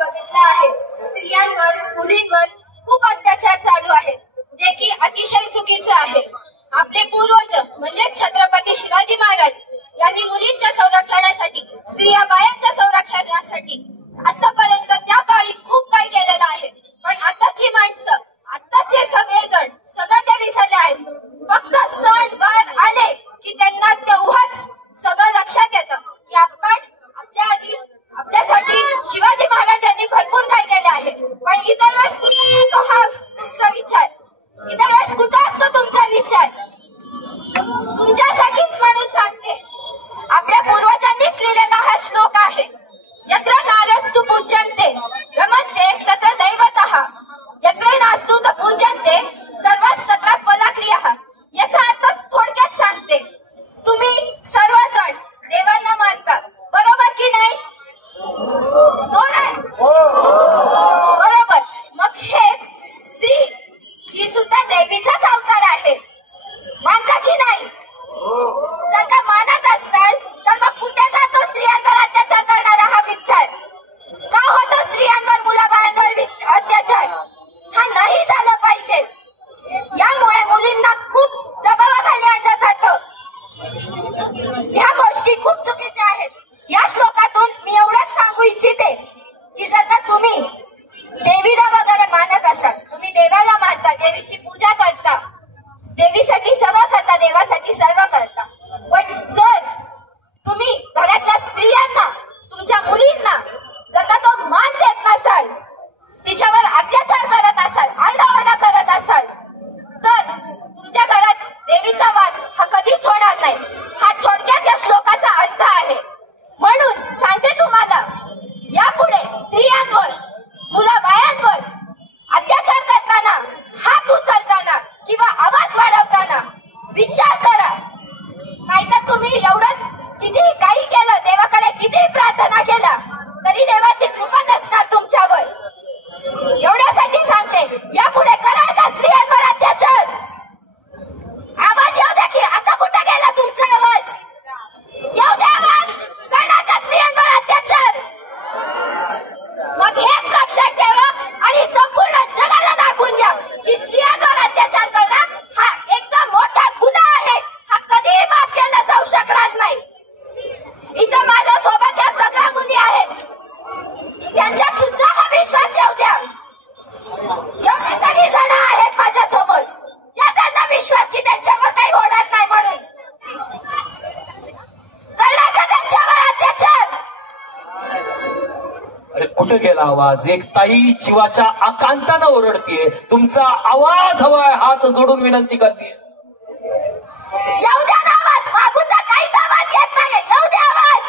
बघितलं आहे, स्त्रियांवर मुलींवर खूप अत्याचार चालू आहेत, जे की अतिशय चुकीचं आहे. आपले पूर्वज म्हणजे छत्रपती शिवाजी महाराज यांनी मुलींच्या संरक्षणासाठी, स्त्रिया बायांच्या संरक्षणासाठी आतापर्यंत त्या काळी खूप काही केलेलं आहे. पण आताची माणसं, आताचे सगळेजण सगळं ते विसरले आहेत. फक्त सण वार आले की त्यांना तेव्हाच सगळं लक्षात येतं की आपण आपल्यासाठी शिवाजी महाराजांनी भरपूर काय केले आहे. पण इतर वेळेस कुठे येतो हा तुमचा विचार? इतर वेळेस कुठे असतो तुमचा विचार? तुमच्यासाठीच म्हणून सांगते, आपल्या पूर्वजांनीच लिहिलेला हा श्लोक आहे. यत्र नारस्तु पूज्यन्ते रमन्ते तत्र दैवतः, यत्र नास्तु त पूज्यन्ते सर्वस्तत्र फलक्रियः. याचा अर्थ थोडक्यात सांगते, तुम्ही सर्वजण देवांना मानता, बरोबर की नाही? बरोबर. मग हेच स्त्री ही सुद्धा देवीचाच अवतार आहे, मानता की नाही? जर का मानत असताल तर मग कुठे जातो स्त्रियांवर अत्याचार करणारा हा विचार? का होतो स्त्रियांवर, मुलाबाळांवर अत्याचार? हा नाही झालं पाहिजे. यामुळे मुलींना खूप दबावाखाली आणलं जातं. ह्या गोष्टी खूप चुकीच्या आहेत. या श्लोकातून मी एवढंच सांगू इच्छिते की जर का तुम्ही देवीला वगैरे मानत असाल, तुम्ही देवाला मानता, देवीची पूजा करता, देवीसाठी सगळं करता, देवासाठी सर्व करता, पण जर तुम्ही घरातल्या स्त्रियांना, तुमच्या मुलींना जर का तो मान देत नसाल, तिच्यावर अत्याचार करत असाल, आरडाओरडा करत असाल, तर तुमच्या घरात देवीचा वास हा कधीच होणार नाही. हा थोडक्यात या श्लोकाचा अर्थ आहे. म्हणून सांगते तुम्हाला, यापुढे स्त्रियांवर, मुलाबाळांवर अत्याचार करताना, हात उचलताना किंवा आवाज वाढवताना विचार करा. नाहीतर तुम्ही एवढं किती काही केलं, देवाकडे किती प्रार्थना केला, तरी देवाची कृपा नसणार तुमच्यावर. एवढ्यासाठी सांगते, यापुढे कराल का स्त्रियांवर अत्याचार? आवाज येऊ द्या की आता कुठे गेला तुमचा आवाज? येऊ द्या आवाज. करणार का स्त्रियांवर अत्याचार? मग हेच लक्षात ठेवा आणि संपूर्ण जगाला दाखवून द्या की स्त्रियांवर अत्याचार करणं हा एकदम मोठा गुन्हा आहे. हा कधीही माफ केला जाऊ शकणार नाही. इथं माझ्या सोबत या सगळ्या मुली आहेत, त्यांच्यात सुद्धा हा विश्वास येऊ द्या. एवढे सगळी जण आहेत माझ्या समोर, त्यांना विश्वास की त्यांच्यावर काही होणार नाही. म्हणून करणार का त्यांच्यावर अत्याचार? अरे कुठे गेला आवाज? एक ताई जीवाच्या आकांतानं ओरडतीये, तुमचा आवाज हवाय, हात जोडून विनंती करते. येऊ द्या ना आवाज. मागून तर काहीच आवाज येत नाही. येऊ द्या आवाज.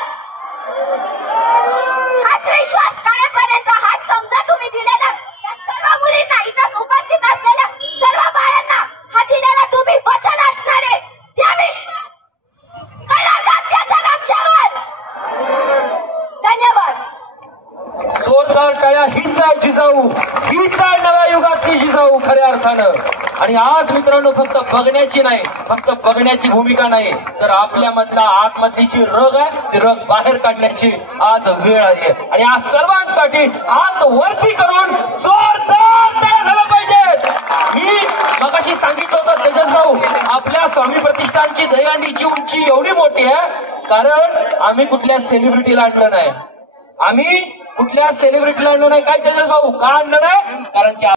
हाच विश्वास कायपर्यंत, हाच समजा तुम्ही दिलेला या सर्व मुलींना, इथं उपस्थित असलेल्या सर्व बायांना हा दिलेला तुम्ही वचन असणारे, त्या विश्वास करणार का अत्याचार आमच्यावर? धन्यवाद. जोरदार टाळ्या. हीच आहे जिजाऊ, हीच आहे नव्या युगातली जिजाऊ खऱ्या अर्थानं. आणि आज मित्रांनो, फक्त बघण्याची नाही, फक्त बघण्याची भूमिका नाही, तर आपल्यामधला आतमधली जी रग आहे, ती रग बाहेर काढण्याची आज वेळ आली आहे. आणि आज सर्वांसाठी हात वरती करून जोरदार टाळ्या झाल्या पाहिजेत. मी मगाशी सांगितलं होतं तेजस भाऊ, आपल्या स्वामी प्रतिष्ठानची दहीहंडीची उंची एवढी मोठी आहे कारण आम्ही कुठल्या सेलिब्रिटीला आणलं नाही. आम्ही कुठल्या सेलिब्रिटीला आणलं नाही. काय तेजस भाऊ, का आणलं नाही? कारण की